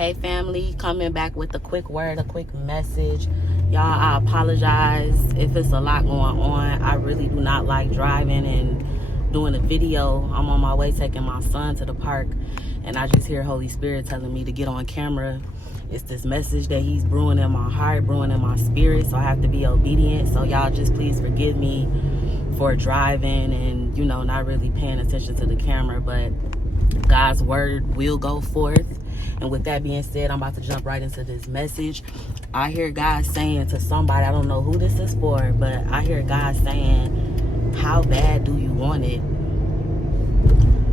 Hey family, coming back with a quick word, a quick message. Y'all, I apologize if it's a lot going on. I really do not like driving and doing a video. I'm on my way taking my son to the park, and I just hear Holy Spirit telling me to get on camera. It's this message that he's brewing in my heart, brewing in my spirit, so I have to be obedient. So y'all just please forgive me for driving and, not really paying attention to the camera, but God's word will go forth. And with that being said, I'm about to jump right into this message. I hear God saying to somebody, I don't know who this is for, but I hear God saying, how bad do you want it?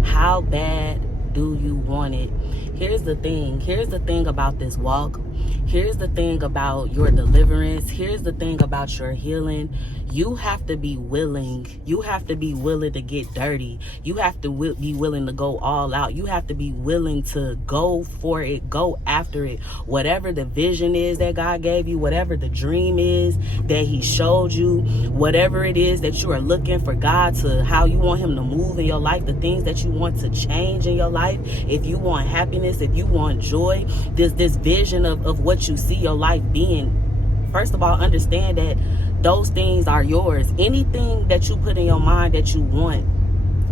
How bad do you want it? Here's the thing. Here's the thing about this walk. Here's the thing about your deliverance. Here's the thing about your healing. You have to be willing. You have to be willing to get dirty. You have to be willing to go all out. You have to be willing to go for it, go after it. Whatever the vision is that God gave you, whatever the dream is that he showed you, whatever it is that you are looking for God to, how you want him to move in your life, the things that you want to change in your life, if you want happiness, if you want joy, this vision of what you see your life being, first of all, understand that those things are yours. Anything that you put in your mind that you want,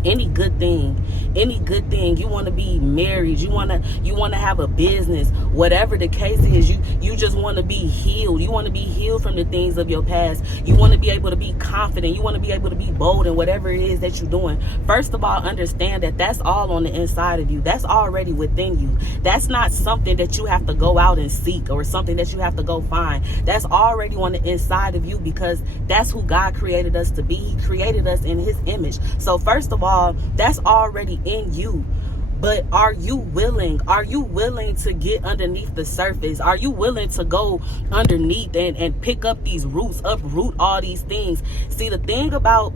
any good thing, you want to be married, you want to have a business, whatever the case is, you just want to be healed. You want to be healed from the things of your past. You want to be able to be confident. You want to be able to be bold in whatever it is that you're doing. First of all, understand that that's all on the inside of you. That's already within you. That's not something that you have to go out and seek or something that you have to go find. That's already on the inside of you, because that's who God created us to be. He created us in his image. So first of all, that's already in you. But are you willing? Are you willing to get underneath the surface? Are you willing to go underneath and pick up these roots, uproot all these things? See, the thing about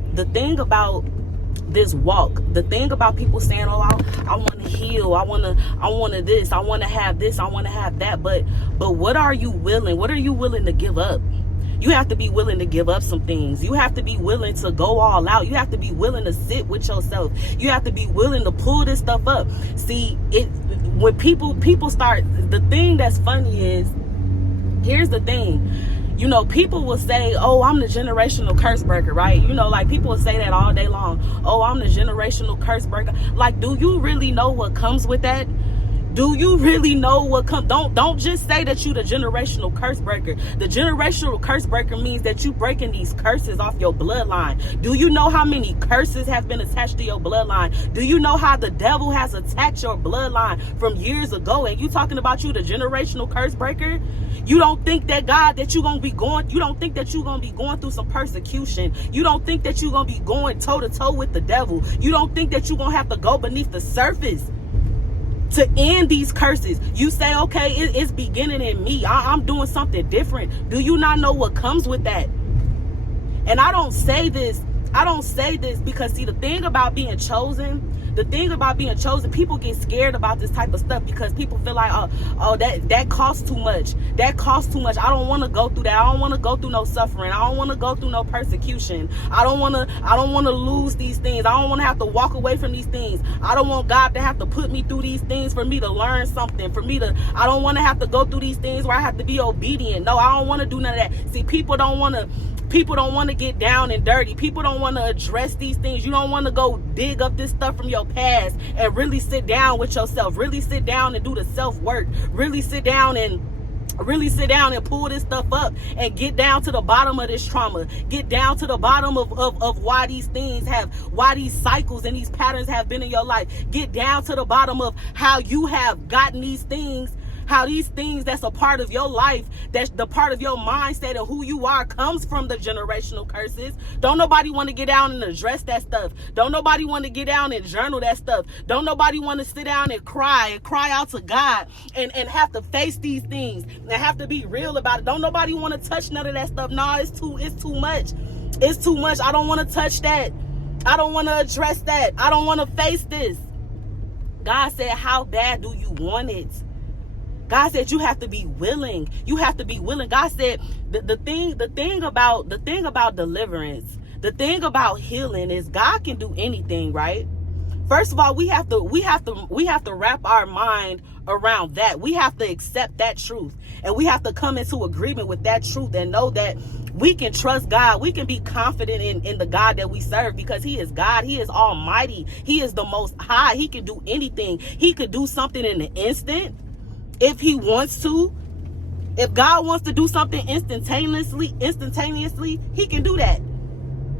this walk, the thing about people saying, oh, I want to heal, I want to this, I want to have this, I want to have that, but what are you willing? What are you willing to give up? You have to be willing to give up some things. You have to be willing to go all out. You have to be willing to sit with yourself. You have to be willing to pull this stuff up. See, when people start, the thing that's funny is, here's the thing. People will say, oh, I'm the generational curse breaker, right? Like people will say that all day long. Oh, I'm the generational curse breaker. Like, do you really know what comes with that? Do you really know what comes? Don't just say that you the generational curse breaker. The generational curse breaker means that you breaking these curses off your bloodline. Do you know how many curses have been attached to your bloodline? Do you know how the devil has attacked your bloodline from years ago? And you talking about you the generational curse breaker? You don't think that you don't think that you're gonna be going through some persecution. You don't think that you're gonna be going toe to toe with the devil. You don't think that you're gonna have to go beneath the surface to end these curses. You say, okay, it's beginning in me. I'm doing something different. Do you not know what comes with that? And I don't say this because, see, the thing about being chosen, people get scared about this type of stuff because people feel like, oh, that costs too much. That costs too much. I don't want to go through that. I don't want to go through no suffering. I don't want to go through no persecution. I don't want to lose these things. I don't want to have to walk away from these things. I don't want God to have to put me through these things for me to learn something, I don't want to have to go through these things where I have to be obedient. No, I don't want to do none of that. See, people don't want to get down and dirty. People don't want to address these things. You don't want to go dig up this stuff from your past and really sit down with yourself. Really sit down and do the self-work. Really sit down and pull this stuff up and get down to the bottom of this trauma. Get down to the bottom of why these cycles and these patterns have been in your life. Get down to the bottom of how you have gotten these things. How these things that's a part of your life, that's the part of your mindset and who you are, comes from the generational curses. Don't nobody want to get down and address that stuff. Don't nobody want to get down and journal that stuff. Don't nobody want to sit down and cry out to God and have to face these things and have to be real about it. Don't nobody want to touch none of that stuff. No, it's too much. It's too much. I don't want to touch that. I don't want to address that. I don't want to face this. God said, how bad do you want it? God said you have to be willing. You have to be willing. God said the thing about deliverance, the thing about healing is God can do anything, right? First of all, we have to wrap our mind around that. We have to accept that truth, and we have to come into agreement with that truth and know that we can trust God. We can be confident in the God that we serve, because he is God. He is almighty. He is the most high. He can do anything. He could do something in an instant if he wants to. If God wants to do something instantaneously, he can do that.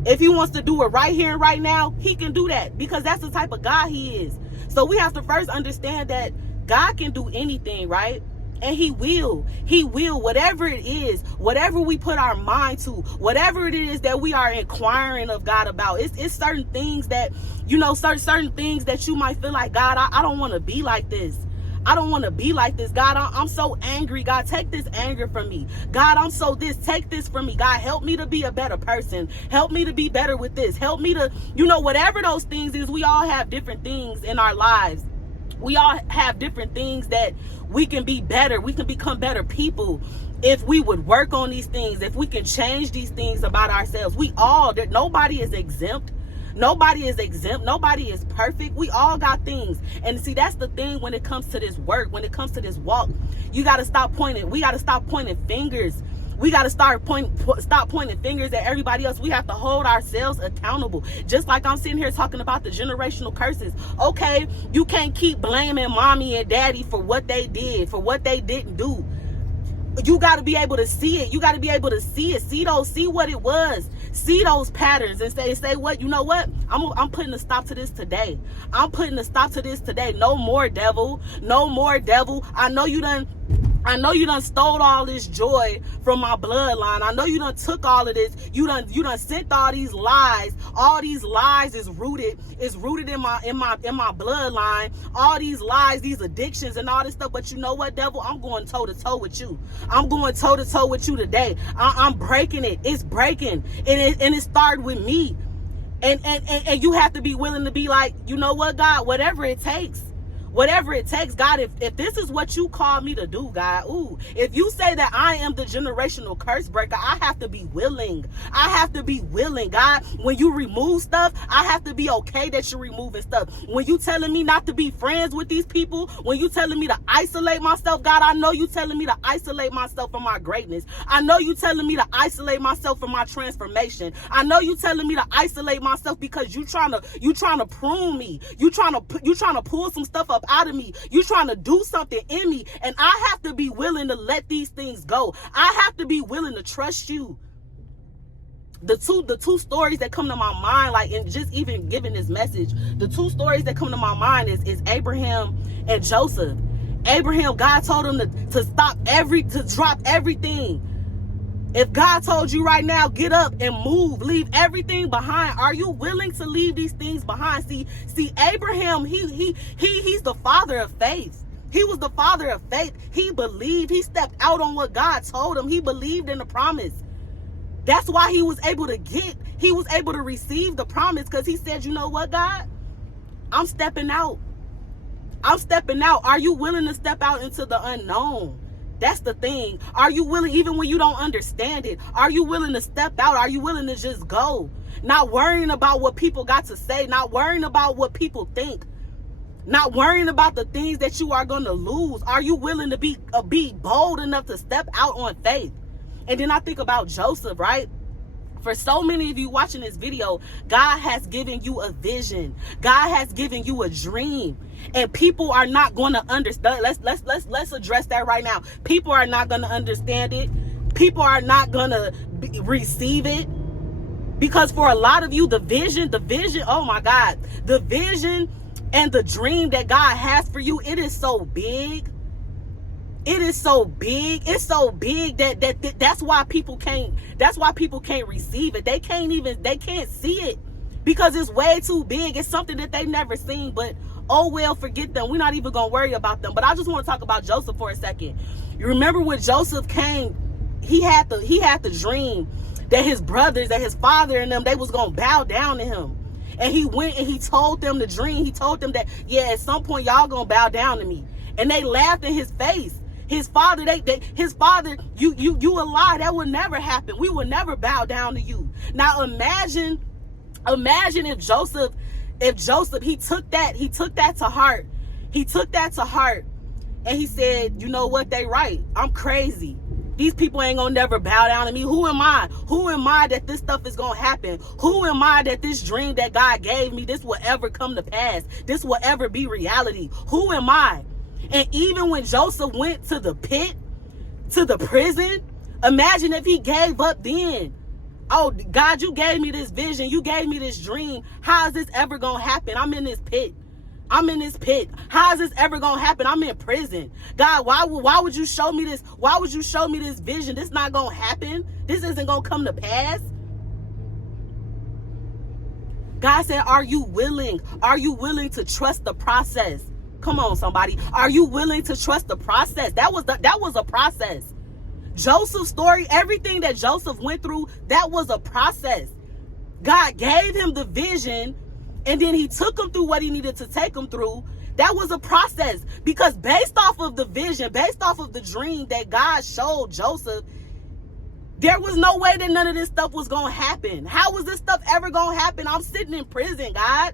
If he wants to do it right here and right now, he can do that, because that's the type of God he is. So we have to first understand that God can do anything, right? And he will, whatever it is, whatever we put our mind to, whatever it is that we are inquiring of God about. It's certain things that, certain things that you might feel like, God, I don't want to be like this. I don't want to be like this. God, I'm so angry. God, take this anger from me. God, I'm so this. Take this from me. God, help me to be a better person. Help me to be better with this. Help me to, whatever those things is. We all have different things in our lives. We all have different things that we can be better. We can become better people if we would work on these things, if we can change these things about ourselves. Nobody is exempt. Nobody is exempt. Nobody is perfect. We all got things. And see, that's the thing when it comes to this work, when it comes to this walk. You got to stop pointing. We got to stop pointing fingers. We got to stop pointing fingers at everybody else. We have to hold ourselves accountable. Just like I'm sitting here talking about the generational curses. Okay, you can't keep blaming mommy and daddy for what they did, for what they didn't do. You got to be able to see it. You got to be able to see it. See what it was. See those patterns and say what? You know what? I'm putting a stop to this today. I'm putting a stop to this today. No more devil. No more devil. I know you done stole all this joy from my bloodline. I know you done took all of this. You done sent all these lies. All these lies is rooted in my bloodline. All these lies, these addictions and all this stuff. But you know what, devil? I'm going toe to toe with you. I'm going toe to toe with you today. I'm breaking it. It's breaking. And it started with me. And you have to be willing to be like, you know what, God, whatever it takes. Whatever it takes, God, if this is what you call me to do, God, if you say that I am the generational curse breaker, I have to be willing. I have to be willing, God. When you remove stuff, I have to be okay that you're removing stuff. When you telling me not to be friends with these people, when you telling me to isolate myself, God, I know you telling me to isolate myself from my greatness. I know you telling me to isolate myself from my transformation. I know you telling me to isolate myself because you trying to prune me. You trying to pull some stuff up out of me. You trying to do something in me, and I have to be willing to let these things go. I have to be willing to trust you. The two stories that come to my mind, like, and just even giving this message, the two stories that come to my mind is Abraham and Joseph. Abraham, God told him to drop everything. If God told you right now, get up and move, leave everything behind, are you willing to leave these things behind? See, Abraham, he's the father of faith. He was the father of faith. He believed. He stepped out on what God told him. He believed in the promise. That's why he was able to receive the promise, because he said, you know what, God? I'm stepping out. I'm stepping out. Are you willing to step out into the unknown? That's the thing. Are you willing, even when you don't understand it? Are you willing to step out? Are you willing to just go? Not worrying about what people got to say. Not worrying about what people think. Not worrying about the things that you are going to lose. Are you willing to be bold enough to step out on faith? And then I think about Joseph, right? For so many of you watching this video, God has given you a vision. God has given you a dream. And people are not going to understand. Let's address that right now. People are not going to understand it. People are not going to receive it. Because for a lot of you, the vision, oh my God, the vision and the dream that God has for you, it is so big. It is so big. It's so big that's why people can't receive it. They can't see it because it's way too big. It's something that they never seen, but oh well, forget them. We're not even gonna worry about them. But I just want to talk about Joseph for a second. You remember when Joseph came, he had the dream that his brothers, that his father and them, they was gonna bow down to him. And he went and he told them the dream. He told them that, yeah, at some point y'all gonna bow down to me. And they laughed in his face. His father, you a lie. That would never happen. We would never bow down to you. Now imagine if Joseph, he took that to heart. He took that to heart. And he said, you know what, they right. I'm crazy. These people ain't gonna never bow down to me. Who am I? Who am I that this stuff is gonna happen? Who am I that this dream that God gave me, this will ever come to pass? This will ever be reality? Who am I? And even when Joseph went to the pit, to the prison, imagine if he gave up then. Oh, God, you gave me this vision. You gave me this dream. How is this ever gonna happen? I'm in this pit. I'm in this pit. How is this ever gonna happen? I'm in prison. God, why would you show me this? Why would you show me this vision? This not gonna happen. This isn't gonna come to pass. God said, are you willing? Are you willing to trust the process? Come on, somebody. Are you willing to trust the process? That was a process. Joseph's story, everything that Joseph went through, that was a process. God gave him the vision, and then he took him through what he needed to take him through. That was a process, because based off of the vision, based off of the dream that God showed Joseph, there was no way that none of this stuff was going to happen. How was this stuff ever going to happen? I'm sitting in prison, God.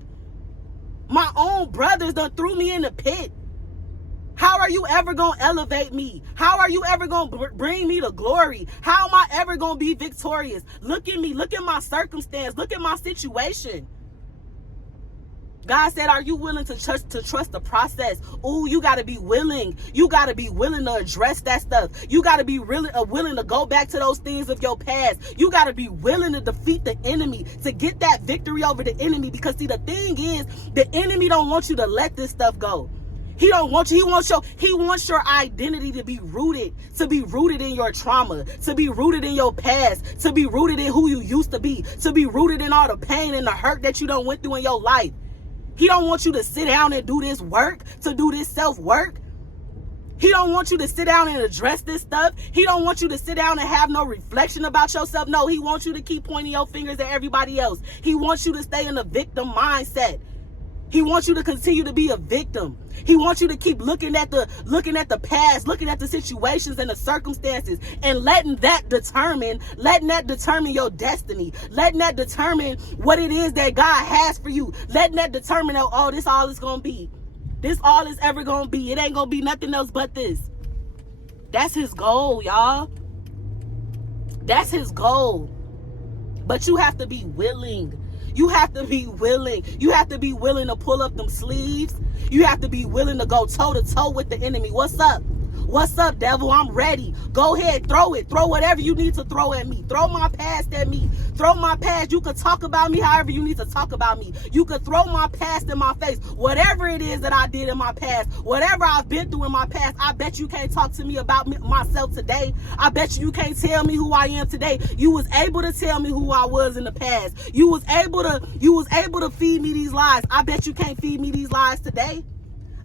My own brothers done threw me in the pit. How are you ever going to elevate me? How are you ever going to bring me to glory? How am I ever going to be victorious? Look at me. Look at my circumstance. Look at my situation. God said, are you willing to trust the process? Ooh, you got to be willing. You got to be willing to address that stuff. You got to be really willing to go back to those things of your past. You got to be willing to defeat the enemy, to get that victory over the enemy. Because see, the thing is, the enemy don't want you to let this stuff go. He don't want you. He wants your identity to be rooted in your trauma, to be rooted in your past, to be rooted in who you used to be rooted in all the pain and the hurt that you done went through in your life. He don't want you to sit down and do this work, to do this self-work. He don't want you to sit down and address this stuff. He don't want you to sit down and have no reflection about yourself. No, he wants you to keep pointing your fingers at everybody else. He wants you to stay in a victim mindset. He wants you to continue to be a victim. He wants you to keep looking at the past, looking at the situations and the circumstances, and letting that determine your destiny, letting that determine what it is that God has for you, letting that determine, oh, this all is gonna be. This all is ever gonna be. It ain't gonna be nothing else but this. That's his goal, y'all. That's his goal. But you have to be willing. You have to be willing. You have to be willing to pull up them sleeves. You have to be willing to go toe to toe with the enemy. What's up? What's up, devil? I'm ready. Go ahead, throw it. Throw whatever you need to throw at me. Throw my past at me. Throw my past. You could talk about me however you need to talk about me. You could throw my past in my face. Whatever it is that I did in my past, whatever I've been through in my past, I bet you can't talk to me about myself today. I bet you can't tell me who I am today. You was able to tell me who I was in the past. You was able to feed me these lies. I bet you can't feed me these lies today.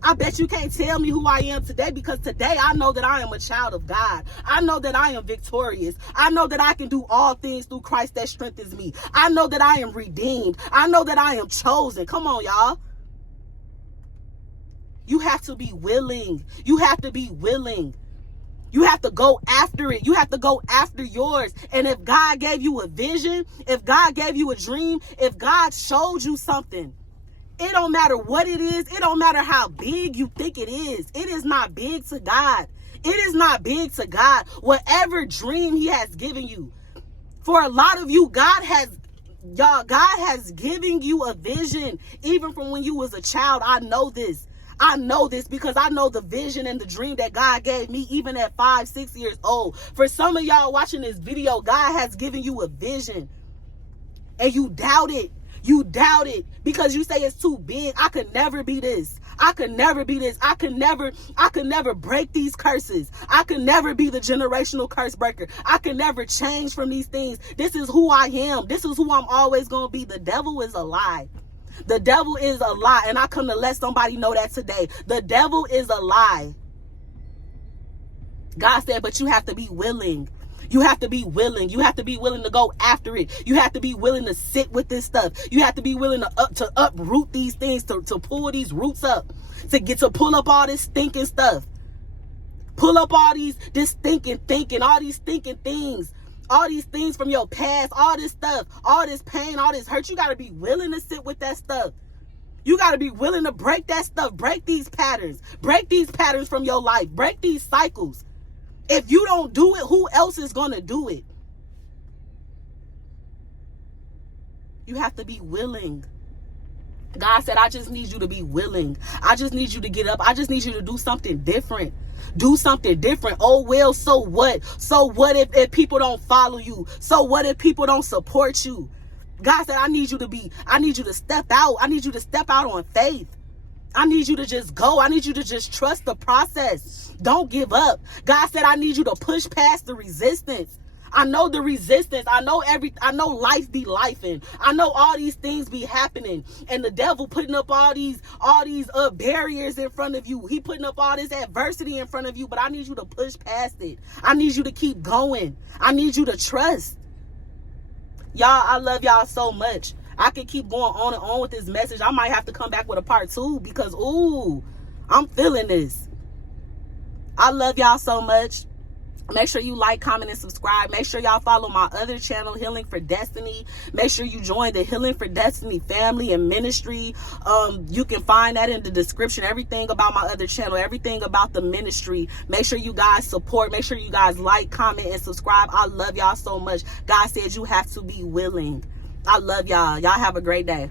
I bet you can't tell me who I am today, because today I know that I am a child of God. I know that I am victorious. I know that I can do all things through Christ that strengthens me. I know that I am redeemed. I know that I am chosen. Come on, y'all. You have to be willing. You have to be willing. You have to go after it. You have to go after yours. And if God gave you a vision, if God gave you a dream, if God showed you something, it don't matter what it is. It don't matter how big you think it is. It is not big to God. It is not big to God. Whatever dream he has given you. For a lot of you, God has given you a vision. Even from when you was a child. I know this. I know this because I know the vision and the dream that God gave me even at 5, 6 years old. For some of y'all watching this video, God has given you a vision. And you doubt it. You doubt it because you say it's too big. I could never be this. I could never be this. I could never break these curses. I could never be the generational curse breaker. I could never change from these things. This is who I am. This is who I'm always going to be. The devil is a lie. The devil is a lie. And I come to let somebody know that today. The devil is a lie. God said, but you have to be willing. You have to be willing. You have to be willing to go after it. You have to be willing to sit with this stuff. You have to be willing to uproot these things, to pull these roots up, to pull up all this stinking stuff. Pull up all this thinking, all these stinking things, all these things from your past, all this stuff, all this pain, all this hurt. You got to be willing to sit with that stuff. You got to be willing to break that stuff. Break these patterns. Break these patterns from your life. Break these cycles. If you don't do it, who else is going to do it? You have to be willing. God said, I just need you to be willing. I just need you to get up. I just need you to do something different. Do something different. Oh, well, so what? So what if people don't follow you? So what if people don't support you? God said, I need you to step out. I need you to step out on faith. I need you to just go. I need you to just trust the process. Don't give up. God said, I need you to push past the resistance. I know the resistance. I know life be lifing. I know all these things be happening. And the devil putting up all these barriers in front of you. He putting up all this adversity in front of you. But I need you to push past it. I need you to keep going. I need you to trust. Y'all, I love y'all so much. I could keep going on and on with this message. I might have to come back with a part 2 because, ooh, I'm feeling this. I love y'all so much. Make sure you like, comment, and subscribe. Make sure y'all follow my other channel, Healing for Destiny. Make sure you join the Healing for Destiny family and ministry. You can find that in the description. Everything about my other channel, everything about the ministry. Make sure you guys support. Make sure you guys like, comment, and subscribe. I love y'all so much. God said you have to be willing. I love y'all. Y'all have a great day.